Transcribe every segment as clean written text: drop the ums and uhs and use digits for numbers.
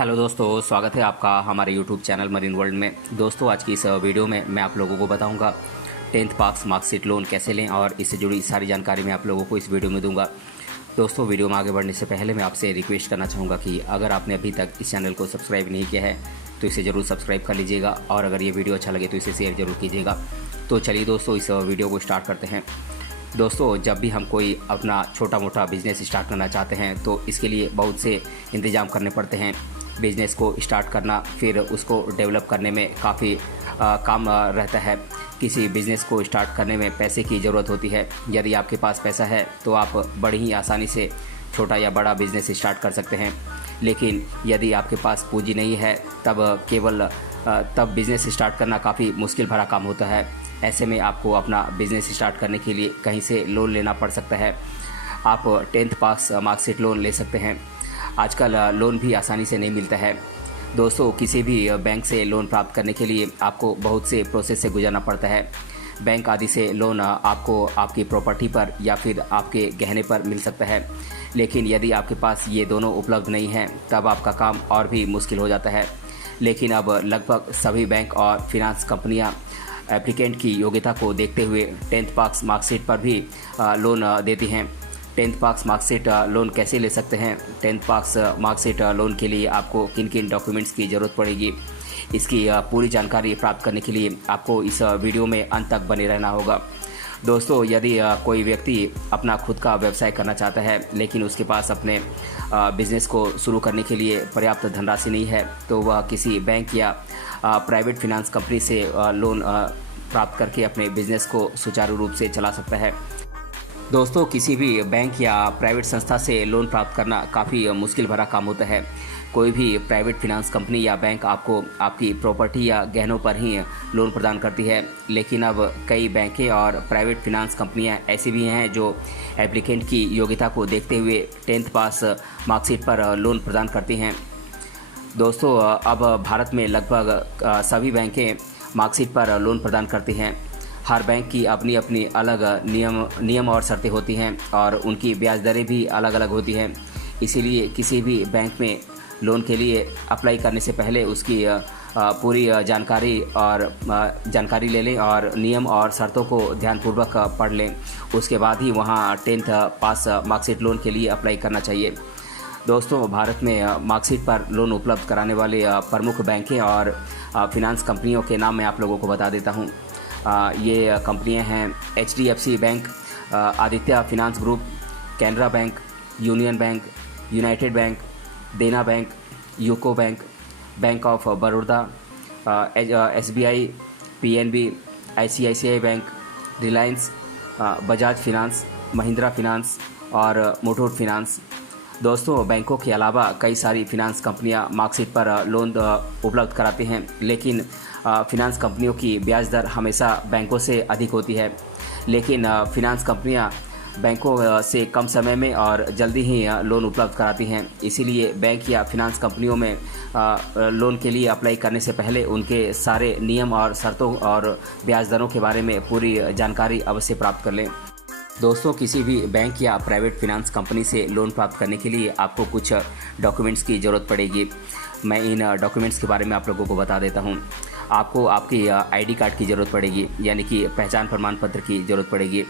Hello दोस्तों, स्वागत है आपका हमारे यूट्यूब चैनल मरीन वर्ल्ड में। दोस्तों, आज की इस वीडियो में मैं आप लोगों को बताऊंगा 10th पास मार्कशीट लोन कैसे लें और इससे जुड़ी सारी जानकारी मैं आप लोगों को इस वीडियो में दूंगा। दोस्तों, वीडियो में आगे बढ़ने से पहले मैं आपसे रिक्वेस्ट करना चाहूँगा कि अगर आपने अभी तक इस चैनल को सब्सक्राइब नहीं किया है तो इसे ज़रूर सब्सक्राइब कर लीजिएगा और अगर ये वीडियो अच्छा लगे तो इसे शेयर ज़रूर कीजिएगा। तो चलिए दोस्तों, इस वीडियो को स्टार्ट करते हैं। दोस्तों, जब भी हम कोई अपना छोटा मोटा बिज़नेस स्टार्ट करना चाहते हैं तो इसके लिए बहुत से इंतज़ाम करने पड़ते हैं। बिज़नेस को स्टार्ट करना, फिर उसको डेवलप करने में काफ़ी काम रहता है। किसी बिज़नेस को स्टार्ट करने में पैसे की ज़रूरत होती है। यदि आपके पास पैसा है तो आप बड़ी ही आसानी से छोटा या बड़ा बिज़नेस स्टार्ट कर सकते हैं, लेकिन यदि आपके पास पूंजी नहीं है तब बिज़नेस स्टार्ट करना काफ़ी मुश्किल भरा काम होता है। ऐसे में आपको अपना बिज़नेस स्टार्ट करने के लिए कहीं से लोन लेना पड़ सकता है। आप 10th पास मार्कशीट लोन ले सकते हैं। आजकल लोन भी आसानी से नहीं मिलता है। दोस्तों, किसी भी बैंक से लोन प्राप्त करने के लिए आपको बहुत से प्रोसेस से गुजरना पड़ता है। बैंक आदि से लोन आपको आपकी प्रॉपर्टी पर या फिर आपके गहने पर मिल सकता है, लेकिन यदि आपके पास ये दोनों उपलब्ध नहीं हैं तब आपका काम और भी मुश्किल हो जाता है। लेकिन अब लगभग सभी बैंक और फिनांस कंपनियां एप्लीकेंट की योग्यता को देखते हुए 10th पास मार्कशीट पर भी लोन देती हैं। 10th पास मार्कशीट लोन कैसे ले सकते हैं? 10th पास मार्कशीट लोन के लिए आपको किन किन डॉक्यूमेंट्स की ज़रूरत पड़ेगी, इसकी पूरी जानकारी प्राप्त करने के लिए आपको इस वीडियो में अंत तक बने रहना होगा। दोस्तों, यदि कोई व्यक्ति अपना खुद का व्यवसाय करना चाहता है लेकिन उसके पास अपने बिज़नेस को शुरू करने के लिए पर्याप्त धनराशि नहीं है तो वह किसी बैंक या प्राइवेट फिनांस कंपनी से लोन प्राप्त करके अपने बिज़नेस को सुचारू रूप से चला सकता है। दोस्तों, किसी भी बैंक या प्राइवेट संस्था से लोन प्राप्त करना काफ़ी मुश्किल भरा काम होता है। कोई भी प्राइवेट फिनांस कंपनी या बैंक आपको आपकी प्रॉपर्टी या गहनों पर ही लोन प्रदान करती है, लेकिन अब कई बैंकें और प्राइवेट फिनांस कंपनियां ऐसी भी हैं जो एप्लीकेंट की योग्यता को देखते हुए 10th पास मार्कशीट पर लोन प्रदान करती हैं। दोस्तों, अब भारत में लगभग सभी बैंकें मार्कशीट पर लोन प्रदान करती हैं। हर बैंक की अपनी अपनी अलग नियम और शर्तें होती हैं और उनकी ब्याज दरें भी अलग अलग होती हैं। इसीलिए किसी भी बैंक में लोन के लिए अप्लाई करने से पहले उसकी पूरी जानकारी ले लें और नियम और शर्तों को ध्यानपूर्वक पढ़ लें। उसके बाद ही वहाँ 10th पास मार्कशीट लोन के लिए अप्लाई करना चाहिए। दोस्तों, भारत में मार्कशीट पर लोन उपलब्ध कराने वाले प्रमुख बैंकें और फिनांस कंपनियों के नाम मैं आप लोगों को बता देता हूँ। ये कंपनियां हैं HDFC bank, Aditya finance group, Canara bank, union bank, united bank, Dena bank, UCO bank, bank of Baroda, SBI, PNB, ICICI bank, Reliance, Bajaj finance, Mahindra finance और मुथूट फिनांस। दोस्तों, बैंकों के अलावा कई सारी फिनांस कंपनियां मार्कशीट पर लोन उपलब्ध कराती हैं, लेकिन फिनांस कंपनियों की ब्याज दर हमेशा बैंकों से अधिक होती है। लेकिन फिनांस कंपनियां बैंकों से कम समय में और जल्दी ही लोन उपलब्ध कराती हैं। इसीलिए बैंक या फिनांस कंपनियों में लोन के लिए अप्लाई करने से पहले उनके सारे नियम और शर्तों और ब्याज दरों के बारे में पूरी जानकारी अवश्य प्राप्त कर लें। दोस्तों, किसी भी बैंक या प्राइवेट फिनांस कंपनी से लोन प्राप्त करने के लिए आपको कुछ डॉक्यूमेंट्स की ज़रूरत पड़ेगी। मैं इन डॉक्यूमेंट्स के बारे में आप लोगों को बता देता हूँ। आपको आपकी ID कार्ड की ज़रूरत पड़ेगी, यानी कि पहचान प्रमाण पत्र की ज़रूरत पड़ेगी।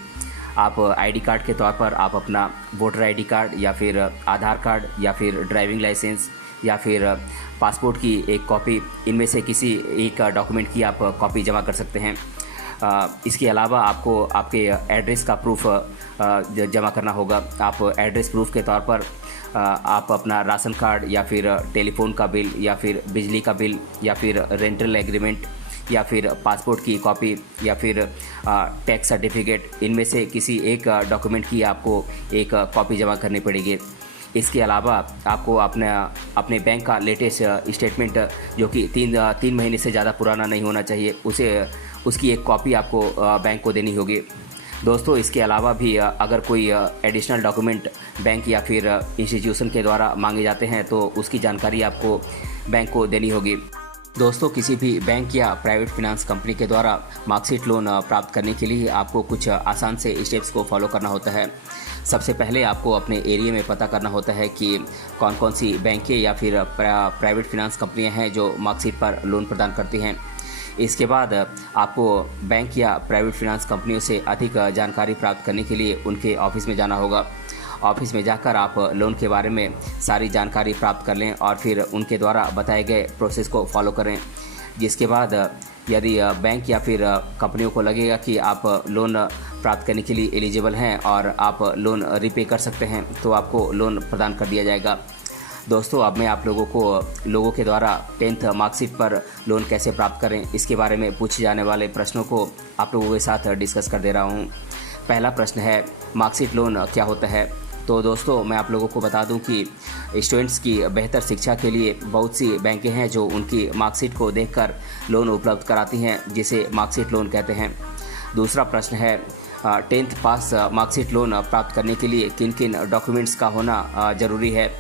आप ID कार्ड के तौर पर आप अपना वोटर ID कार्ड या फिर आधार कार्ड या फिर ड्राइविंग लाइसेंस या फिर पासपोर्ट की एक कॉपी, इनमें से किसी एक डॉक्यूमेंट की आप कॉपी जमा कर सकते हैं। इसके अलावा आपको आपके एड्रेस का प्रूफ जमा करना होगा। आप एड्रेस प्रूफ के तौर पर आप अपना राशन कार्ड या फिर टेलीफोन का बिल या फिर बिजली का बिल या फिर रेंटल एग्रीमेंट या फिर पासपोर्ट की कॉपी या फिर टैक्स सर्टिफिकेट, इनमें से किसी एक डॉक्यूमेंट की आपको एक कॉपी जमा करनी पड़ेगी। इसके अलावा आपको अपने बैंक का लेटेस्ट स्टेटमेंट, जो कि तीन महीने से ज़्यादा पुराना नहीं होना चाहिए, उसकी एक कॉपी आपको बैंक को देनी होगी। दोस्तों, इसके अलावा भी अगर कोई एडिशनल डॉक्यूमेंट बैंक या फिर इंस्टीट्यूशन के द्वारा मांगे जाते हैं तो उसकी जानकारी आपको बैंक को देनी होगी। दोस्तों, किसी भी बैंक या प्राइवेट फाइनेंस कंपनी के द्वारा मार्कशीट लोन प्राप्त करने के लिए आपको कुछ आसान से स्टेप्स को फॉलो करना होता है। सबसे पहले आपको अपने एरिया में पता करना होता है कि कौन कौन सी बैंकें या फिर प्राइवेट फाइनेंस कंपनियां हैं जो मार्कशीट पर लोन प्रदान करती हैं। इसके बाद आपको बैंक या प्राइवेट फाइनेंस कंपनियों से अधिक जानकारी प्राप्त करने के लिए उनके ऑफिस में जाना होगा। ऑफिस में जाकर आप लोन के बारे में सारी जानकारी प्राप्त कर लें और फिर उनके द्वारा बताए गए प्रोसेस को फॉलो करें। जिसके बाद यदि बैंक या फिर कंपनियों को लगेगा कि आप लोन प्राप्त करने के लिए एलिजिबल हैं और आप लोन रिपे कर सकते हैं, तो आपको लोन प्रदान कर दिया जाएगा। दोस्तों, अब मैं आप लोगों के द्वारा 10th मार्कशीट पर लोन कैसे प्राप्त करें, इसके बारे में पूछे जाने वाले प्रश्नों को आप लोगों के साथ डिस्कस कर दे रहा हूँ। पहला प्रश्न है, मार्कशीट लोन क्या होता है? तो दोस्तों, मैं आप लोगों को बता दूं कि स्टूडेंट्स की बेहतर शिक्षा के लिए बहुत सी बैंकें हैं जो उनकी मार्कशीट को देखकर लोन उपलब्ध कराती हैं, जिसे मार्कशीट लोन कहते हैं। दूसरा प्रश्न है, 10th पास मार्कशीट लोन प्राप्त करने के लिए किन किन डॉक्यूमेंट्स का होना ज़रूरी है?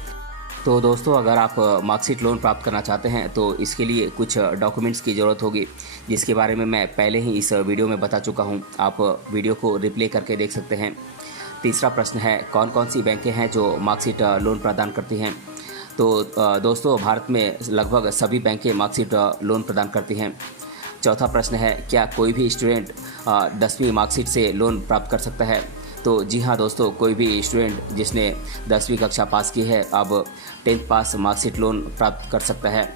तो दोस्तों, अगर आप मार्कशीट लोन प्राप्त करना चाहते हैं तो इसके लिए कुछ डॉक्यूमेंट्स की ज़रूरत होगी, जिसके बारे में मैं पहले ही इस वीडियो में बता चुका हूं। आप वीडियो को रिप्ले करके देख सकते हैं। तीसरा प्रश्न है, कौन कौन सी बैंकें हैं जो मार्कशीट लोन प्रदान करती हैं? तो दोस्तों, भारत में लगभग सभी बैंकें मार्कशीट लोन प्रदान करती हैं। चौथा प्रश्न है, क्या कोई भी स्टूडेंट 10वीं मार्कशीट से लोन प्राप्त कर सकता है? तो जी हाँ दोस्तों, कोई भी स्टूडेंट जिसने 10वीं कक्षा पास की है अब 10th पास मार्कशीट लोन प्राप्त कर सकता है।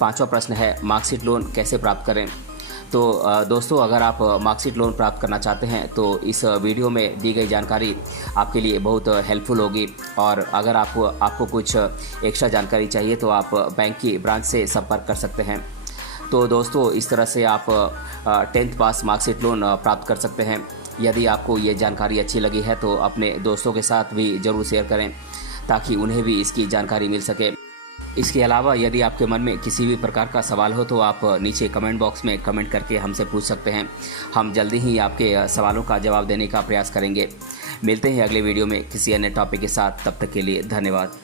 पांचवा प्रश्न है, मार्कशीट लोन कैसे प्राप्त करें? तो दोस्तों, अगर आप मार्कशीट लोन प्राप्त करना चाहते हैं तो इस वीडियो में दी गई जानकारी आपके लिए बहुत हेल्पफुल होगी। और अगर आपको कुछ एक्स्ट्रा जानकारी चाहिए तो आप बैंक की ब्रांच से संपर्क कर सकते हैं। तो दोस्तों, इस तरह से आप 10th पास मार्कशीट लोन प्राप्त कर सकते हैं। यदि आपको ये जानकारी अच्छी लगी है तो अपने दोस्तों के साथ भी ज़रूर शेयर करें ताकि उन्हें भी इसकी जानकारी मिल सके। इसके अलावा यदि आपके मन में किसी भी प्रकार का सवाल हो तो आप नीचे कमेंट बॉक्स में कमेंट करके हमसे पूछ सकते हैं। हम जल्दी ही आपके सवालों का जवाब देने का प्रयास करेंगे। मिलते हैं अगले वीडियो में किसी अन्य टॉपिक के साथ। तब तक के लिए धन्यवाद।